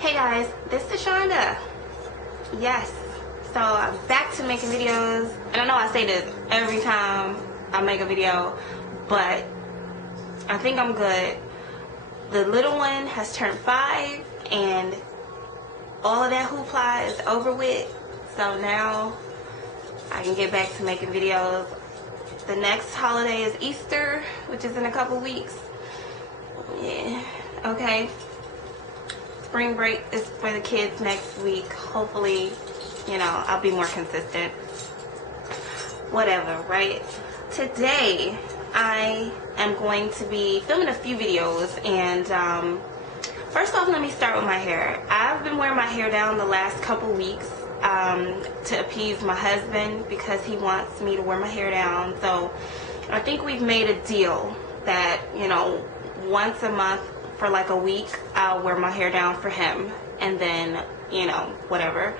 Hey guys, this is Shonda. Yes, so I'm back to making videos, and I know I say this every time I make a video, but I think I'm good. The little one has turned 5, and all of that hoopla is over with, so now I can get back to making videos. The next holiday is Easter, which is in a couple weeks. Yeah, okay. Spring break is for the kids next week. Hopefully, you know, I'll be more consistent. Whatever, right? Today, I am going to be filming a few videos, and first off, let me start with my hair. I've been wearing my hair down the last couple weeks to appease my husband because he wants me to wear my hair down. So I think we've made a deal that, you know, once a month for like a week, I'll wear my hair down for him, and then, you know, whatever.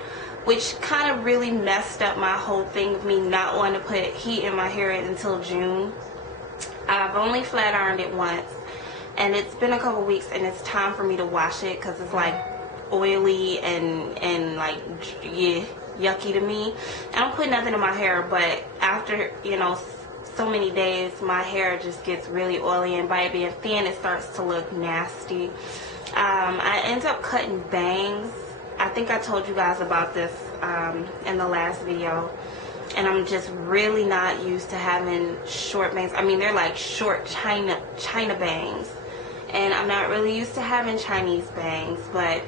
Which kind of really messed up my whole thing of me not wanting to put heat in my hair until June. I've only flat ironed it once, and it's been a couple weeks, and it's time for me to wash it because it's like oily and like, yeah, yucky to me. I don't put nothing in my hair, but after, you know, so many days, my hair just gets really oily, and by it being thin, it starts to look nasty. I end up cutting bangs. I think I told you guys about this in the last video, and I'm just really not used to having short bangs. I mean, they're like short China bangs, and I'm not really used to having Chinese bangs. But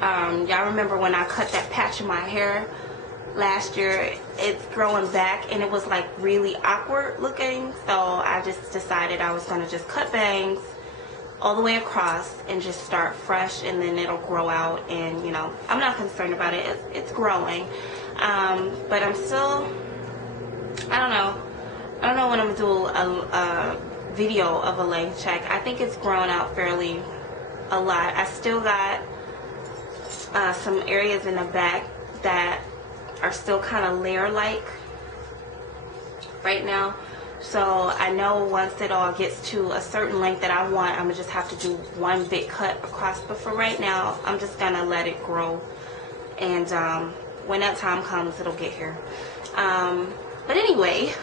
y'all remember when I cut that patch of my hair last year? It's growing back, and it was like really awkward looking, so I just decided I was going to just cut bangs all the way across and just start fresh, and then it'll grow out, and, you know, I'm not concerned about it. It's growing, but I'm still, I don't know when I'm going to do a video of a length check. I think it's grown out fairly a lot. I still got some areas in the back that are still kind of layer-like right now. So I know once it all gets to a certain length that I want, I'm gonna just have to do one big cut across. But for right now, I'm just gonna let it grow, and when that time comes, it'll get here. But anyway,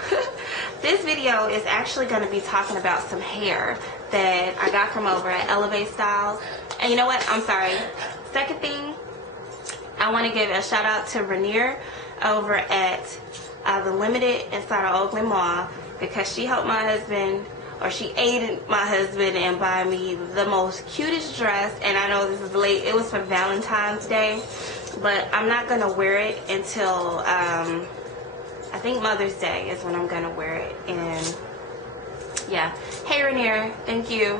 this video is actually gonna be talking about some hair that I got from over at Elevate Styles. And you know what? I'm sorry. Second thing, I want to give a shout out to Remy over at the Limited inside of Oakland Mall, because she helped my husband, or she aided my husband in buying me the most cutest dress. And I know this is late, it was for Valentine's Day, but I'm not gonna wear it until I think Mother's Day is when I'm gonna wear it. And yeah, hey Remy, thank you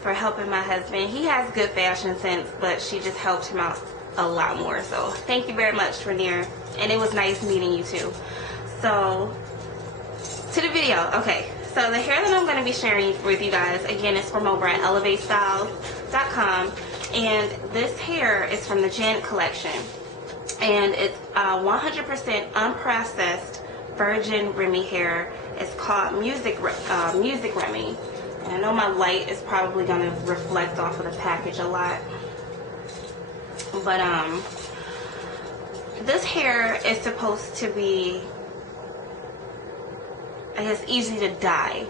for helping my husband. He has good fashion sense, but she just helped him out a lot more. So thank you very much, Remy, and it was nice meeting you too. So to the video. Okay, so the hair that I'm going to be sharing with you guys, again, is from over at elevatestyles.com, and this hair is from the Jen collection, and it's 100% unprocessed virgin Remy hair. It's called Music Remy, and I know my light is probably going to reflect off of the package a lot, but this hair is supposed to be, I guess, easy to dye.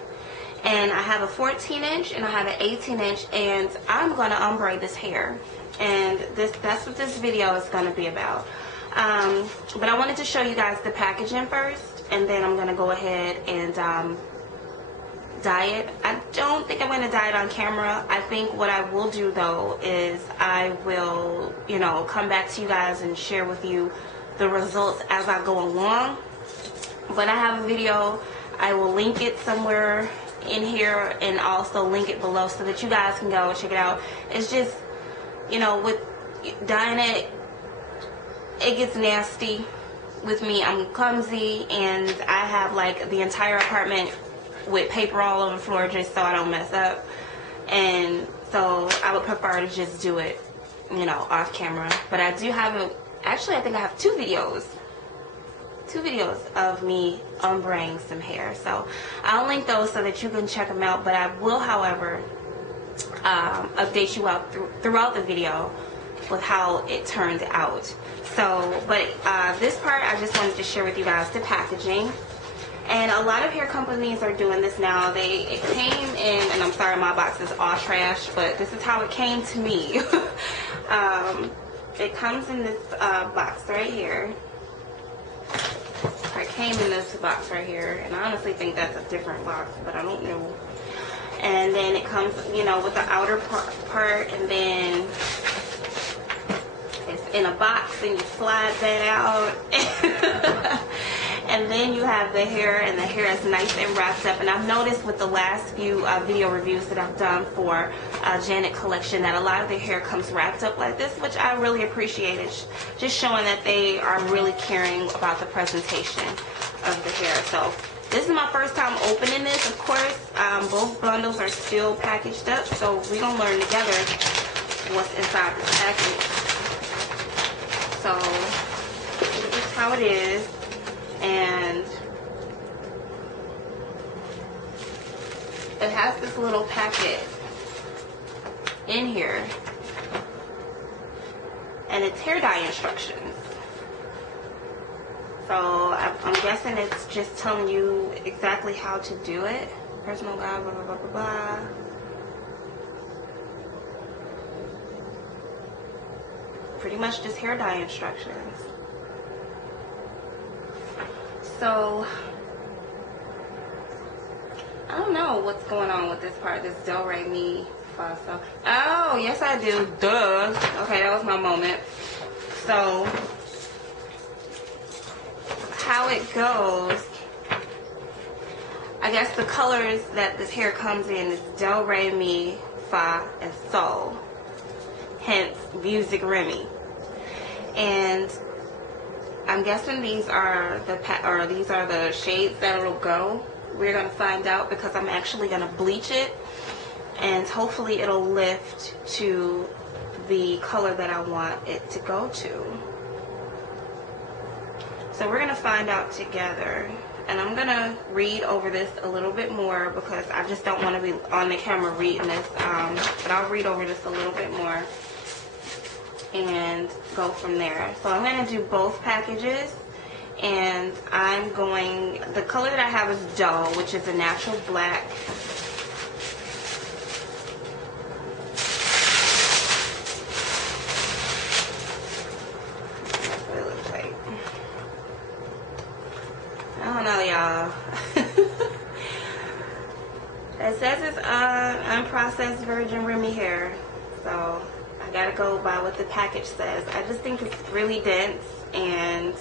And I have a 14-inch and I have an 18-inch, and I'm going to ombre this hair, and that's what this video is going to be about. But I wanted to show you guys the packaging first, and then I'm going to go ahead and dye it. I don't think I'm going to dye it on camera. I think what I will do though is I will, you know, come back to you guys and share with you the results as I go along. But I have a video, I will link it somewhere in here, and also link it below so that you guys can go check it out. It's just, you know, with dyeing it, it gets nasty with me. I'm clumsy, and I have like the entire apartment with paper all over the floor just so I don't mess up. And so I would prefer to just do it, you know, off camera. But I do have a, actually I think I have two videos of me ombreing some hair, so I'll link those so that you can check them out. But I will, however, update you out throughout the video with how it turned out. So, but this part I just wanted to share with you guys the packaging. And a lot of hair companies are doing this now. It came in, and I'm sorry my box is all trash, but this is how it came to me. It comes in this box right here. It came in this box right here, and I honestly think that's a different box, but I don't know. And then it comes, you know, with the outer part, and then it's in a box, and you slide that out. And then you have the hair, and the hair is nice and wrapped up. And I've noticed with the last few video reviews that I've done for Janet collection that a lot of the hair comes wrapped up like this, which I really appreciate. It's just showing that they are really caring about the presentation of the hair. So this is my first time opening this. Of course, both bundles are still packaged up, so we're gonna learn together what's inside this package. So this is how it is. And it has this little packet in here, and it's hair dye instructions. So I'm guessing it's just telling you exactly how to do it. Personal guide, blah, blah, blah, blah, blah. Pretty much just hair dye instructions. So, I don't know what's going on with this part, this do, re, mi, fa, so. Oh, yes I do, duh. Okay, that was my moment. So, how it goes, I guess the colors that this hair comes in is do, re, mi, fa, and sol. Hence, music Remy. And I'm guessing these are the shades that it'll go. We're gonna find out because I'm actually gonna bleach it, and hopefully it'll lift to the color that I want it to go to. So we're gonna find out together, and I'm gonna read over this a little bit more because I just don't want to be on the camera reading this. But I'll read over this a little bit more and go from there. So I'm going to do both packages, and I'm going, the color that I have is dough, which is a natural black. That's what it looks like. I don't know, y'all. It says it's unprocessed virgin Remy hair, so I gotta go by what the package says. I just think it's really dense and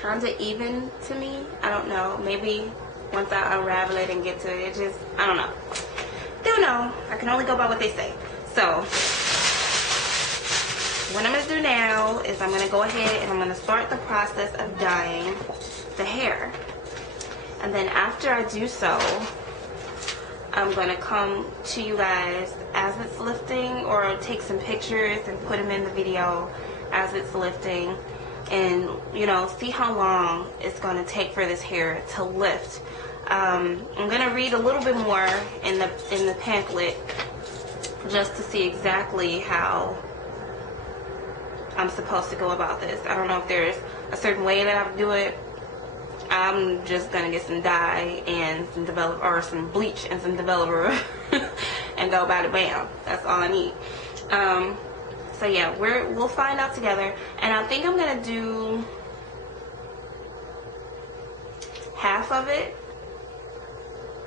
kind of even to me. I don't know. Maybe once I unravel it and get to it, it just, I don't know. Don't know. I can only go by what they say. So, what I'm going to do now is I'm going to go ahead and I'm going to start the process of dyeing the hair. And then after I do so, I'm going to come to you guys as it's lifting, or take some pictures and put them in the video as it's lifting, and you know, see how long it's going to take for this hair to lift. I'm going to read a little bit more in the pamphlet just to see exactly how I'm supposed to go about this. I don't know if there's a certain way that I do it. I'm just gonna get some dye and some bleach and some developer and go by the bam. That's all I need. So yeah, we'll find out together, and I think I'm gonna do half of it.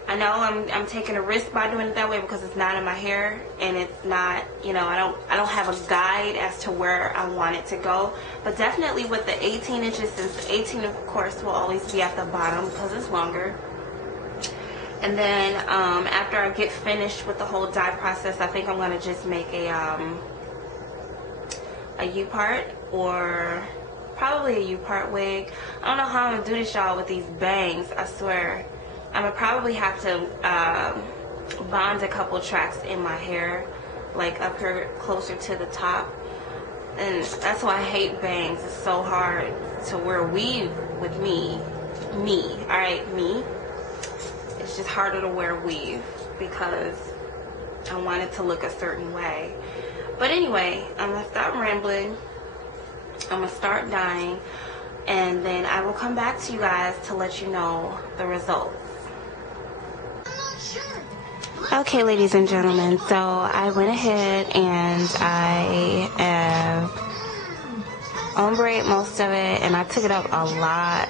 I know I'm taking a risk by doing it that way because it's not in my hair, and it's not, you know, I don't have a guide as to where I want it to go. But definitely with the 18 inches, since 18 of course will always be at the bottom because it's longer. And then after I get finished with the whole dye process, I think I'm gonna just make a U-part, or probably a U-part wig. I don't know how I'm gonna do this, y'all, with these bangs. I swear. I'm gonna probably have to bond a couple tracks in my hair, like up here closer to the top, and that's why I hate bangs. It's so hard to wear weave with me, alright, me. It's just harder to wear weave because I want it to look a certain way. But anyway, I'm gonna stop rambling. I'm gonna start dyeing, and then I will come back to you guys to let you know the results. Okay, ladies and gentlemen, so I went ahead and I have ombre most of it, and I took it up a lot,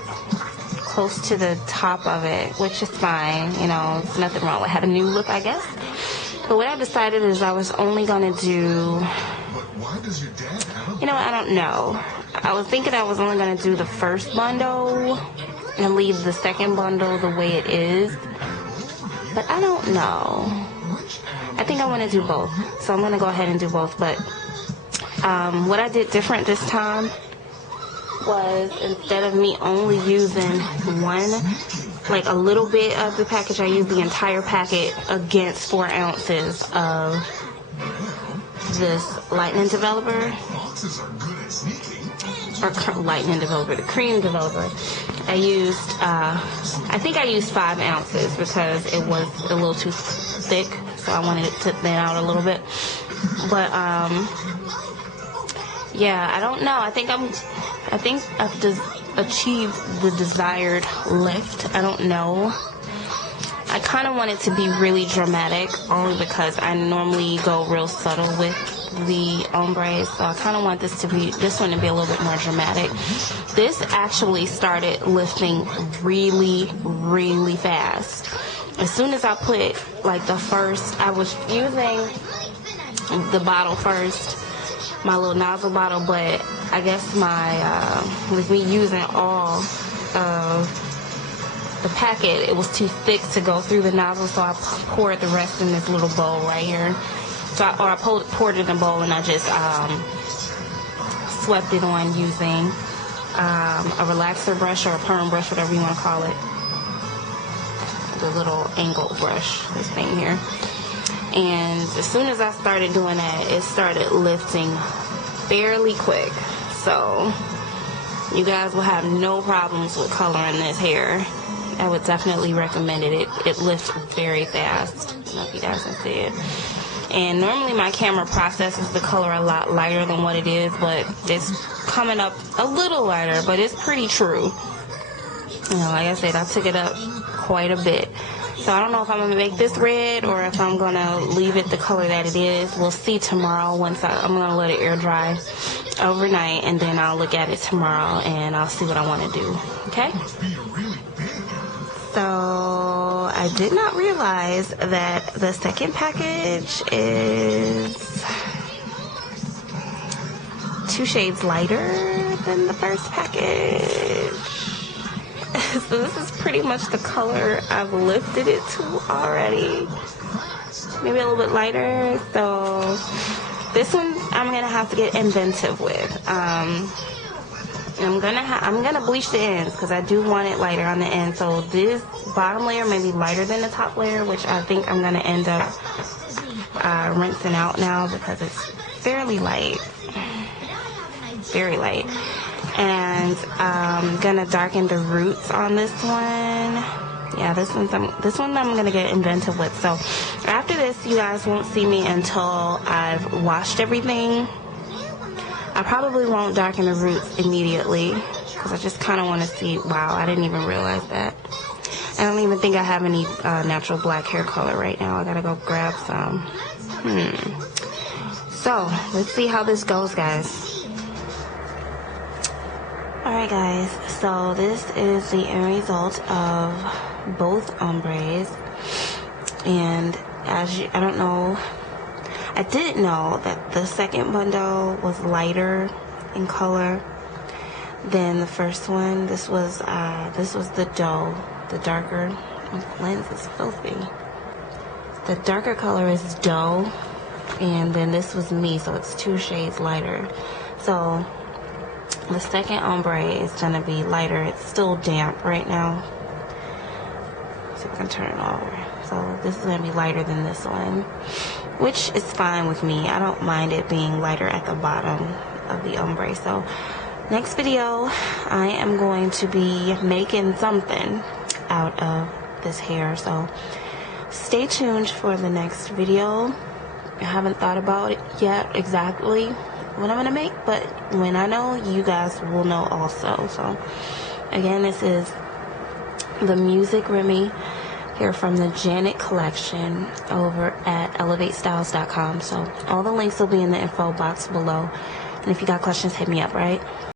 close to the top of it, which is fine. You know, there's nothing wrong with having a new look, I guess. But what I decided is I was only gonna do, you know, I don't know. I was thinking I was only gonna do the first bundle and leave the second bundle the way it is. But I don't know. I think I want to do both. So I'm going to go ahead and do both. But what I did different this time was, instead of me only using one, like a little bit of the package, I used the entire packet against 4 ounces of this lightening developer. Or lightening developer, the cream developer. I used, I think I used 5 ounces because it was a little too thick, so I wanted it to thin out a little bit. But yeah, I don't know. I think I've achieved the desired lift. I don't know. I kind of want it to be really dramatic, only because I normally go real subtle with the ombre, so I kind of want this one to be a little bit more dramatic. This actually started lifting really, really fast. As soon as I put, like, the first, I was using the bottle first, my little nozzle bottle, but I guess with me using all of the packet, it was too thick to go through the nozzle, so I poured the rest in this little bowl right here. So I poured it in a bowl, and I just swept it on using a relaxer brush or a perm brush, whatever you want to call it. The little angled brush, this thing here. And as soon as I started doing that, it started lifting fairly quick. So you guys will have no problems with coloring this hair. I would definitely recommend it. It lifts very fast. I don't know if you guys can see it. And normally my camera processes the color a lot lighter than what it is, but it's coming up a little lighter, but it's pretty true. You know, like I said, I took it up quite a bit. So I don't know if I'm going to make this red or if I'm going to leave it the color that it is. We'll see tomorrow. I'm going to let it air dry overnight, and then I'll look at it tomorrow and I'll see what I want to do. Okay? So I did not realize that the second package is 2 shades lighter than the first package. So this is pretty much the color I've lifted it to already. Maybe a little bit lighter. So this one I'm gonna have to get inventive with. I'm gonna bleach the ends because I do want it lighter on the end. So this bottom layer may be lighter than the top layer, which I think I'm gonna end up rinsing out now because it's fairly light, very light. And I'm gonna darken the roots on this one. Yeah, this one I'm gonna get inventive with. So after this, you guys won't see me until I've washed everything. I probably won't darken the roots immediately because I just kind of want to see. Wow, I didn't even realize that. I don't even think I have any natural black hair color right now. I gotta go grab some. So let's see how this goes, guys. Alright guys, so this is the end result of both ombres. And I don't know, I didn't know that the second bundle was lighter in color than the first one. This was the dough, the darker. My lens is filthy. The darker color is dough, and then this was me, so it's 2 shades lighter. So the second ombre is gonna be lighter. It's still damp right now. See if I can turn it over. So this is gonna be lighter than this one, which is fine with me. I don't mind it being lighter at the bottom of the ombre. So next video, I am going to be making something out of this hair. So stay tuned for the next video. I haven't thought about it yet exactly what I'm gonna make, but when I know, you guys will know also. So again, this is the Music Remy here from the Janet collection over at elevatestyles.com. So all the links will be in the info box below, and if you got questions, hit me up, right?